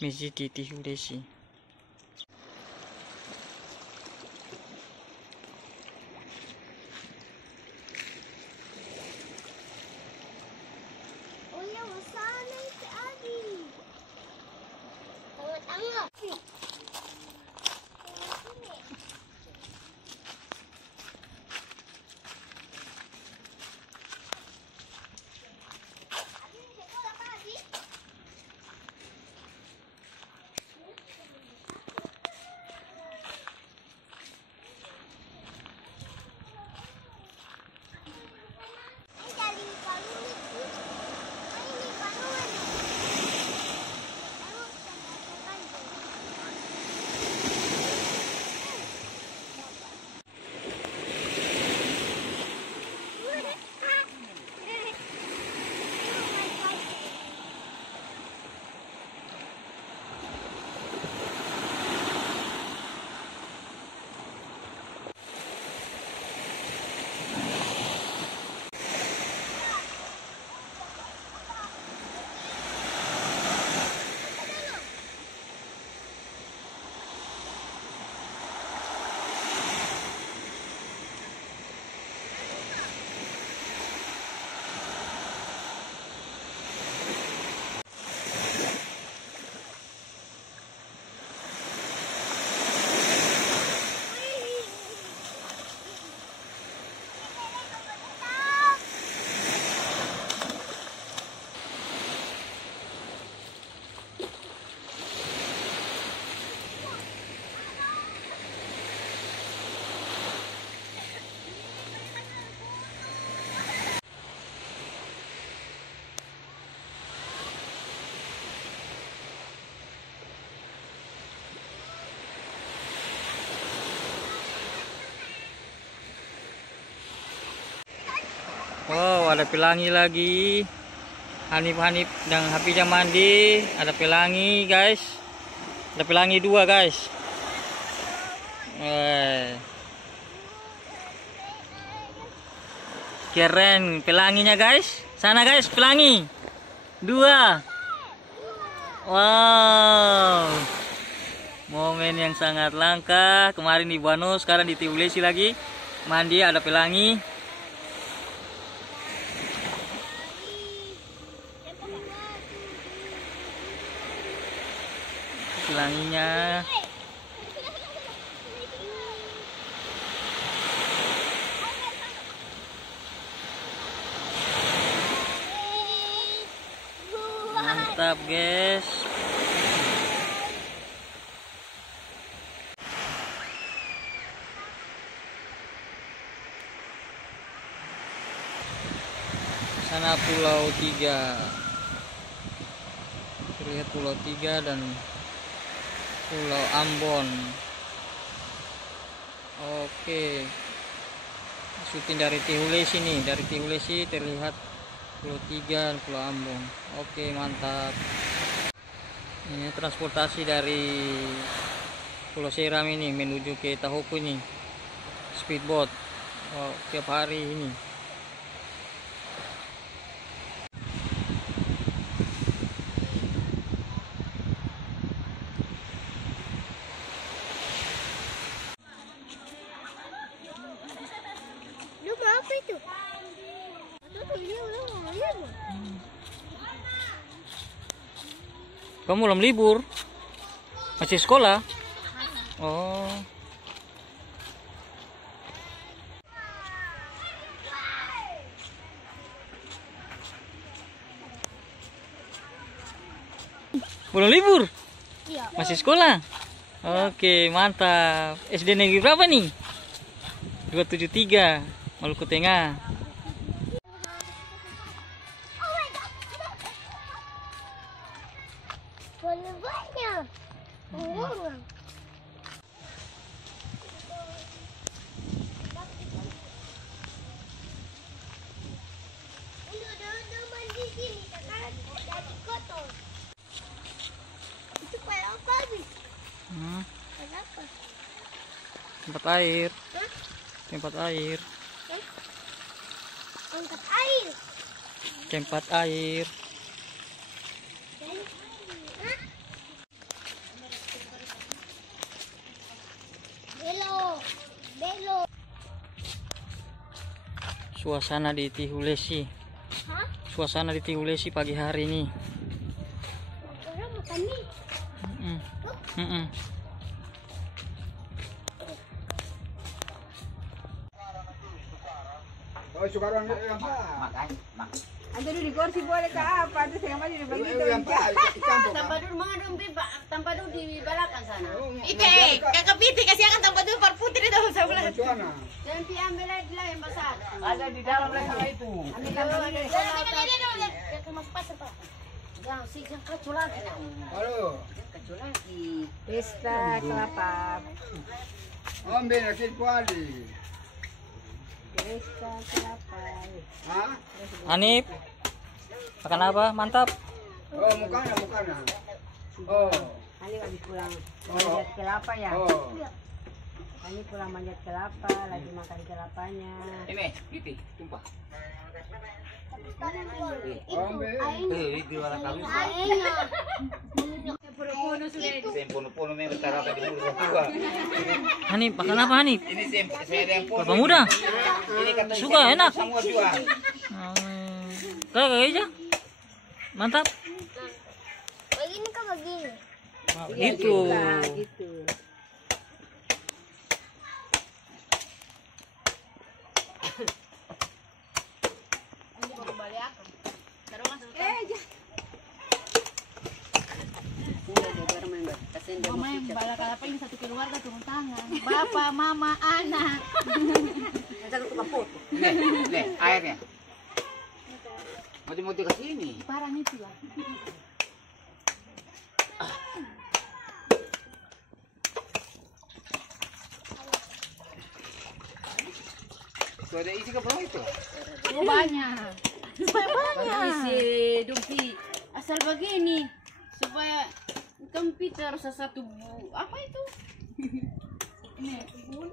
Masjid di Tihulesi. Wow, ada pelangi lagi. Hanif dan Hafizah mandi. Ada pelangi, guys. Ada pelangi dua, guys. Keren pelanginya, guys. Sana, guys, pelangi. Dua. Wow. Momen yang sangat langka. Kemarin di Buano, sekarang di Tihulesi lagi. Mandi ada pelangi. Pelanginya. Mantap, guys. Sana Pulau 3. Terlihat Pulau 3 dan Pulau Ambon. Oke. Syuting dari Tihulesi nih. Dari Tihulesi terlihat Pulau 3 dan Pulau Ambon. Oke, mantap. Ini transportasi dari Pulau Seram ini menuju ke Tahoku ini. Speedboat. Oh, tiap hari ini. Apa itu? Kamu belum libur? Masih sekolah? Oh. Belum libur? Iya. Masih sekolah? Oke, mantap. SD negeri berapa nih? 273, Maluku Tengah. Banyak. Itu kayak apa sih? Kayak apa? Tempat air. Hah? Tempat air. Hah? Angkat air. Tempat air. Hah? Suasana di Tihulesi. Hah? Suasana di Tihulesi pagi hari ini. Orang makan mie. Oh, sekarang yang Ando di kursi boleh ke apa? Terus yang maju di begitu. Tanpa dulu mga rumpi, tanpa dulu di balakan sana. Ite, kakapiti kasi akan tanpa dulu parputri daw sa ulan. Jangan ambil lagi lah yang besar. Ada di dalam leher itu. Ambil lagi. Jangan dulu, jangan masuk pasar pak. Jangan sih, jangan kacau lagi nak. Halo. Kacau lagi. Pesta kelapa. Ambil nakit kuali. Pesta kelapa. Hah? Hanif, makan apa? Mantap. Oh, mukanya. Oh. Ani lagi pulang manjat kelapa ya. Oh. Ani pulang manjat kelapa, lagi makan kelapanya. Ini, piti, tumpah. Ambil. Di wala kami. Sempono-pono memang tarapan di mulut tua. Hanif, makan apa Hanif? Ini saya ada yang pono. Kelapa muda. Ini kata Suka, enak. semua jual. Kayak aja. Mantap. Begini kan begini. Itu. Gitu. Mama yang bala kalapa ini satu keluarga turun tangan. Bapak, mama, anak. Nih, airnya. Mau ke sini. Parang itu lah. Tuh ada isi ke bawah itu. Banyak. Isi dumpi asal begini supaya komputer satu apa itu? Ini bun.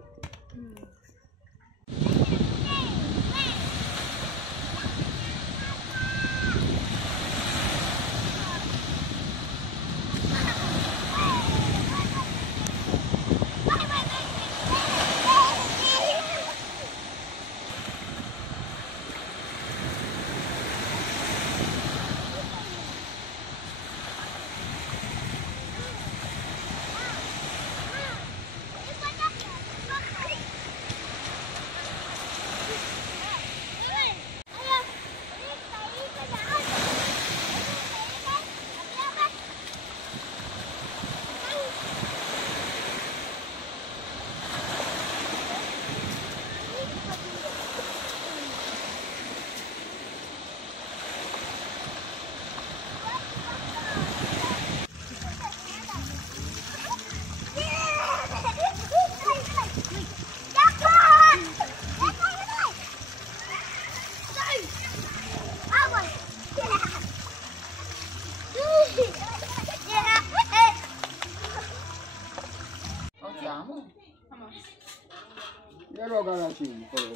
Ya lo garasi. Tapi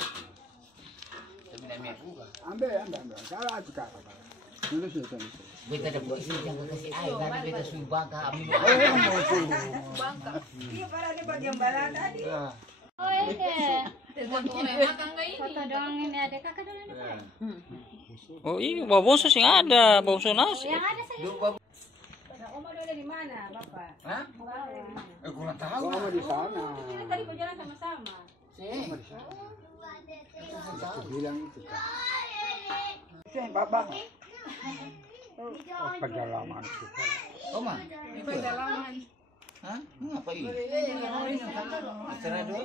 namanya buka. Ambil. Salah sekarang. Dulu sih. Beta ada buat sini jangan kasih air karena beta suruh bangka. Iya, para di bagian bala tadi. Oh iya. Foto doang ini ada kakak dulu ini. Oh iya, bau boso sih ada, bau nasi. Yang ada saya. Nah, Oma dulu di mana, Bapak? Hah? Kurang tahu. Sama di sana. Kita tadi kau jalan sama-sama. Bilang itu kan. Saya Bapak. Oh, perjalanan itu. Oma, itu Pedalaman. hah? Apa ini? Acara dulu.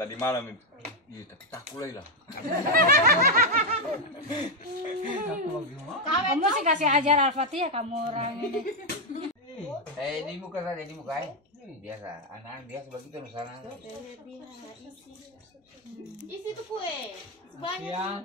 Tadi malam itu. Iya, tapi takulai lah. Kamu sih kasih ajar Al-Fatihah kamu orang ini. Di muka saja, di muka biasa. Anak-anak biasa begitu misalnya. Isi tuh kue. Banyak.